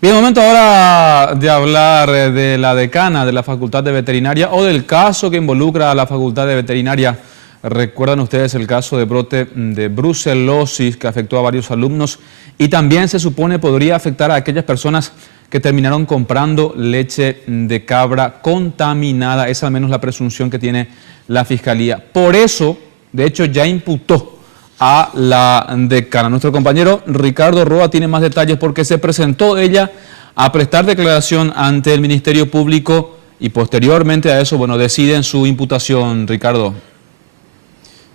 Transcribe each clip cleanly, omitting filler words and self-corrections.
Bien, momento ahora de hablar de la decana de la Facultad de Veterinaria o del caso que involucra a la Facultad de Veterinaria. Recuerdan ustedes el caso de brote de brucelosis que afectó a varios alumnos y también se supone podría afectar a aquellas personas que terminaron comprando leche de cabra contaminada. Esa al menos la presunción que tiene la Fiscalía. Por eso, de hecho, ya imputó a la decana. Nuestro compañero Ricardo Roa tiene más detalles porque se presentó ella a prestar declaración ante el Ministerio Público y posteriormente a eso, bueno, deciden su imputación. Ricardo.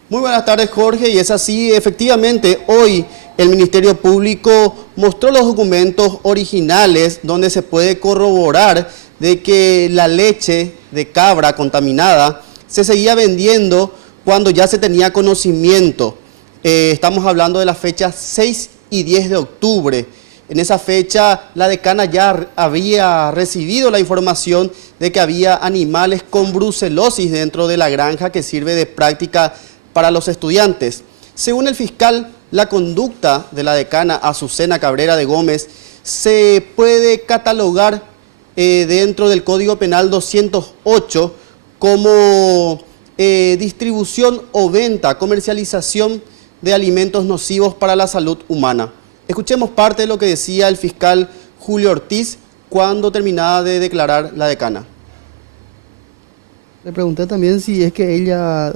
Muy buenas tardes, Jorge, y es así, efectivamente, hoy el Ministerio Público mostró los documentos originales donde se puede corroborar de que la leche de cabra contaminada se seguía vendiendo cuando ya se tenía conocimiento. Estamos hablando de las fechas 6 y 10 de octubre. En esa fecha la decana ya había recibido la información de que había animales con brucelosis dentro de la granja que sirve de práctica para los estudiantes. Según el fiscal, la conducta de la decana Azucena Cabrera de Gómez se puede catalogar dentro del Código Penal 208 como distribución o venta, comercialización de alimentos nocivos para la salud humana. Escuchemos parte de lo que decía el fiscal Julio Ortiz cuando terminaba de declarar la decana. Le pregunté también si es que ella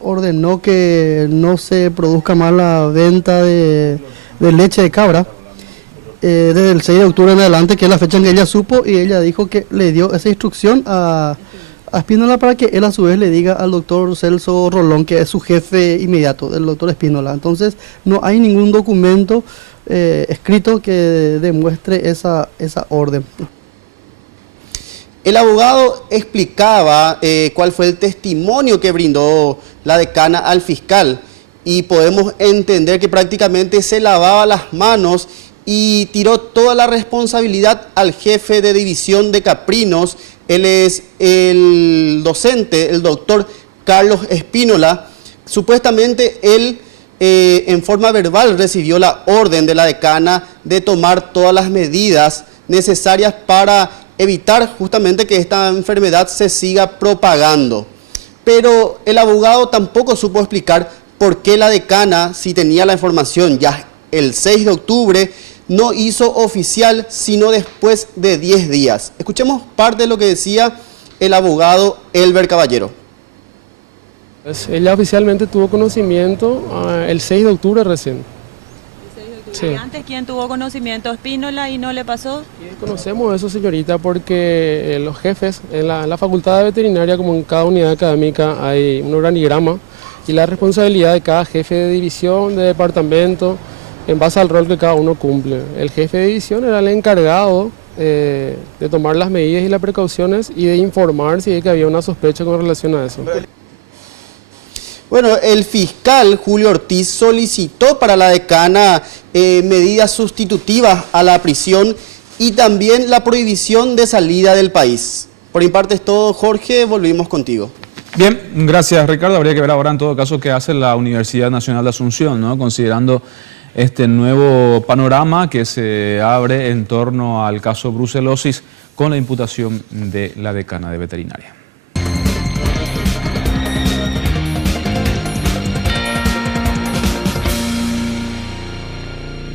ordenó que no se produzca más la venta de leche de cabra desde el 6 de octubre en adelante, que es la fecha en que ella supo, y ella dijo que le dio esa instrucción a Espínola para que él a su vez le diga al doctor Celso Rolón, que es su jefe inmediato del doctor Espínola. Entonces no hay ningún documento escrito que demuestre esa orden. El abogado explicaba cuál fue el testimonio que brindó la decana al fiscal y podemos entender que prácticamente se lavaba las manos y tiró toda la responsabilidad al jefe de división de caprinos. Él es el docente, el doctor Carlos Espínola. Supuestamente él en forma verbal recibió la orden de la decana de tomar todas las medidas necesarias para evitar justamente que esta enfermedad se siga propagando. Pero el abogado tampoco supo explicar por qué la decana, si tenía la información ya el 6 de octubre, no hizo oficial sino después de 10 días. Escuchemos parte de lo que decía el abogado Elber Caballero. Ella oficialmente tuvo conocimiento el 6 de octubre recién. Sí. ¿Y antes quién tuvo conocimiento? ¿Espínola y no le pasó? Conocemos eso, señorita, porque los jefes en la Facultad de Veterinaria, como en cada unidad académica, hay un organigrama y la responsabilidad de cada jefe de división, de departamento, en base al rol que cada uno cumple. El jefe de división era el encargado de tomar las medidas y las precauciones y de informar si es que había una sospecha con relación a eso. Bueno, el fiscal Julio Ortiz solicitó para la decana medidas sustitutivas a la prisión y también la prohibición de salida del país. Por mi parte es todo, Jorge, volvimos contigo. Bien, gracias Ricardo. Habría que ver ahora en todo caso qué hace la Universidad Nacional de Asunción, ¿no? Considerando este nuevo panorama que se abre en torno al caso brucelosis con la imputación de la decana de Veterinaria.